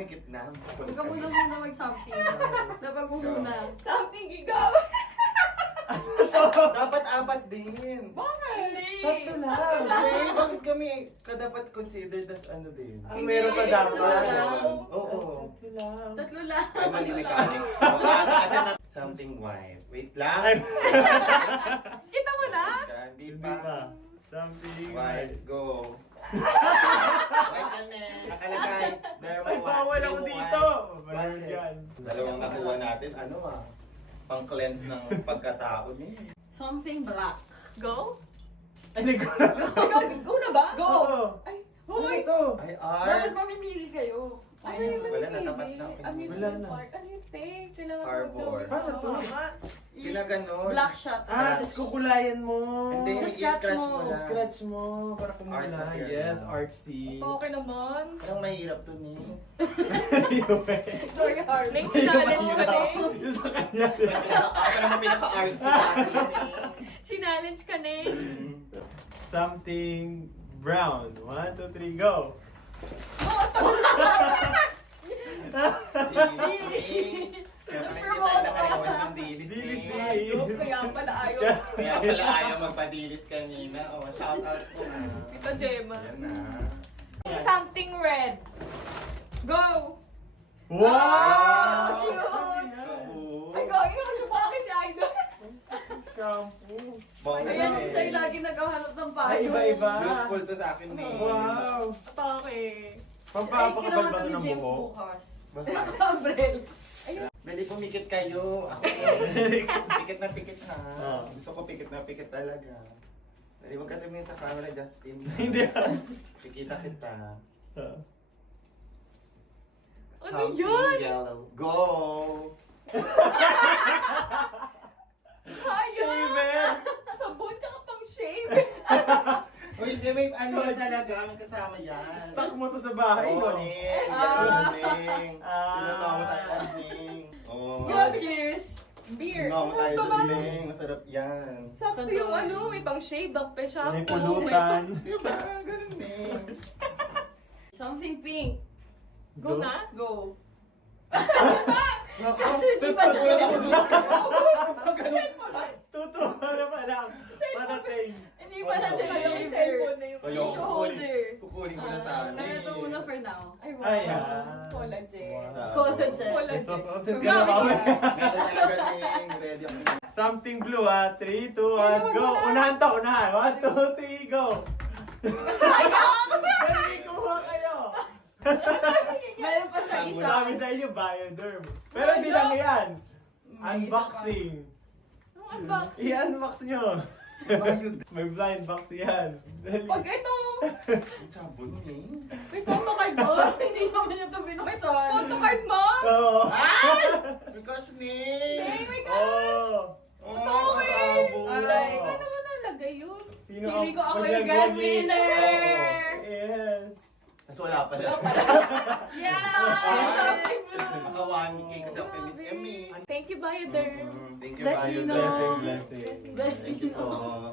dumikit na. Huwag ka muna mag-something. Dapat mo muna. Something ikaw. Dapat apat din. Bakit? Tatlo lang. Okay, bakit kami dapat considered as ano din? Ah, meron pa dapat. Tatlo lang. Oo. Tatlo lang. Tatlo lang. Ay, mali mechanics. Kasi something white. Wait lang. Kita mo na? Hindi Hindi pa. pa. Something. White, go. White yan eh. Nakalagay. Derma Ay, white. bawal ako Derma dito. white. Meron yan. Dalawang nakuha natin, ano ah. Pang-cleanse ng pagkatao niya. Something black. Go? Ay, hindi ko na. Go na ba? Go! Ay, Ano hoy! ito? Ay, Dapat art. mamimili kayo. Ay, Wala na, tapat na. Wala Amusement na. park. Ano yung take? Kailangan Harbor. ko Paano to? Sila ganun. Black shot. Ah, sis, kukulayan mo. Hindi, Sa scratch i-scratch mo. mo lang. Scratch mo para Art kumula. material. Yes, artsy. Okay naman. Parang mahirap to ni. Sorry, Harvey. May challenge ka na eh. Yung sa kanya. Ako naman pinaka-artsy sa akin eh. Challenge ka na eh. Something brown. 1, 2, 3, go. Dilis. Kaya pala hindi tayo nakarewan ng dilis Dilis eh. eh. Ayun, kaya pala ayaw. Kaya pala ayaw magpadilis kanina. Oh, shout out po na. Tita Gemma. Yan na. Something red. Go! Wow! Oo. Ay, gawin naman siya bakit si Idol. Shampoo. Bongga Ayan, na si eh. Sai lagi naghahanap ng payo. Ay, iba-iba. Useful to sa akin eh. Wow! Atake. Pampapakabal ba ito ng James buhok? bukas. Basta. Umbrella. Bali pumikit kayo. Ako pikit na pikit ha. Ah. Gusto ko pikit na pikit talaga. Dali wag ka tumingin sa camera, Justin. Hindi. Pikita kita. Ano Something yun? yellow. Go! Shaver! Sabon tsaka pang shave. Uy, hindi may ano talaga. May kasama yan. Stuck mo to sa bahay, Oo, no? Ning. Ah. Ning. Ah. Tinatawa mo tayo, Ning. Oo. Go, cheers! Beer. Tinatawa mo tayo, Sakto ba? Ning. Masarap yan. Sakto yung ano, may pang shave, pang pe shampoo. May pulutan. Diba? Ganun, Ning. Something pink. Go na? Go. Kasi di pa Tutuwa na pa lang. Padating. Hindi pa na Okay. Yung deliver. cellphone na yung... Ayoko, Tissue holder. kukunin ko na sana. Kaya ito muna for now. Ay, wow. Ay, ah. Collagen. Wow. Collagen. May susuotin Grabe. ka na ba? Meron talaga, Ning. Ready ako. Something blue ha. 3, 2, 1, go. Unahan to, unahan. 1, 2, 3, go. Dali, kumuha kayo. Meron pa siya isa. Sabi sa inyo, Bioderm. Pero hindi lang yan. Unboxing. Ang unbox. I-unbox nyo. May blind box yan. Dali. Pag ito, Sabon, Ning. may photocard mo? Hindi naman niya ito binuksan. Photocard mo? Oo. Ay! Because, Ning. Hey, my God! Oo. Oh, kasabon. Ay. Ano mo nalagay yun? Sino Feeling ko ako ang yung grand mag-wagi? winner! Yes. Mas wala pala. Yeah! Something blue! Maka 1K kasi ako kay Miss Emmy. Thank you, Bioderm. Thank you, Bless you, Bayo. no? Blessing. Blessing Thank you no? po.